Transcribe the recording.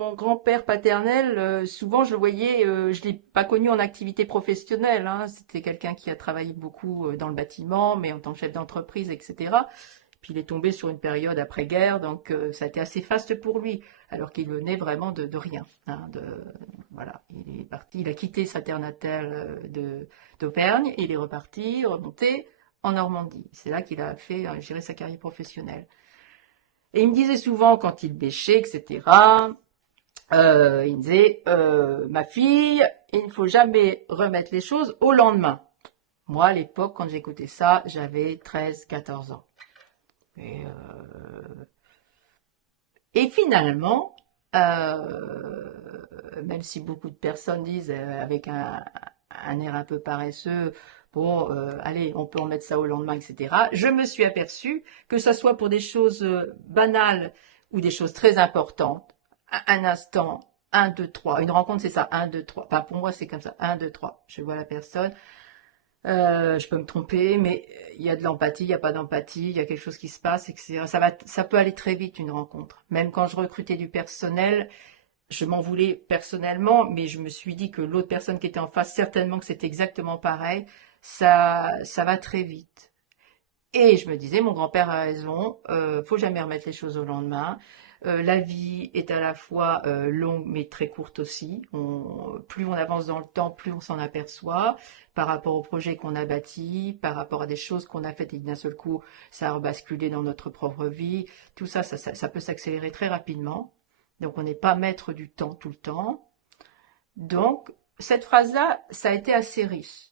Mon grand-père paternel, souvent je le voyais, je l'ai pas connu en activité professionnelle, hein. C'était quelqu'un qui a travaillé beaucoup dans le bâtiment, mais en tant que chef d'entreprise, etc. Puis il est tombé sur une période après-guerre, donc ça a été assez faste pour lui, alors qu'il venait vraiment de rien, hein, voilà, il est parti, il a quitté sa terre natale d'Auvergne, il est reparti, remonté en Normandie. C'est là qu'il a fait, gérer sa carrière professionnelle. Et il me disait souvent quand il bêchait, etc. Il me disait, ma fille, il ne faut jamais remettre les choses au lendemain. Moi, à l'époque, quand j'écoutais ça, j'avais 13, 14 ans. Et, finalement, même si beaucoup de personnes disent avec un air un peu paresseux, bon, allez, on peut en mettre ça au lendemain, etc. Je me suis aperçue que ça soit pour des choses banales ou des choses très importantes, un instant, un, deux, trois. Une rencontre, c'est ça, un, deux, trois. Enfin, pour moi, c'est comme ça, un, deux, trois. Je vois la personne. Je peux me tromper, mais il y a de l'empathie, il n'y a pas d'empathie, il y a quelque chose qui se passe, etc. Ça peut aller très vite une rencontre. Même quand je recrutais du personnel, je m'en voulais personnellement, mais je me suis dit que l'autre personne qui était en face, certainement que c'était exactement pareil. Ça va très vite. Et je me disais, mon grand-père a raison, faut jamais remettre les choses au lendemain. La vie est à la fois longue mais très courte aussi. Plus on avance dans le temps, plus on s'en aperçoit par rapport au projet qu'on a bâti, par rapport à des choses qu'on a faites et d'un seul coup, ça a rebasculé dans notre propre vie. Tout ça, ça peut s'accélérer très rapidement. Donc on n'est pas maître du temps tout le temps. Donc cette phrase-là, ça a été assez riche.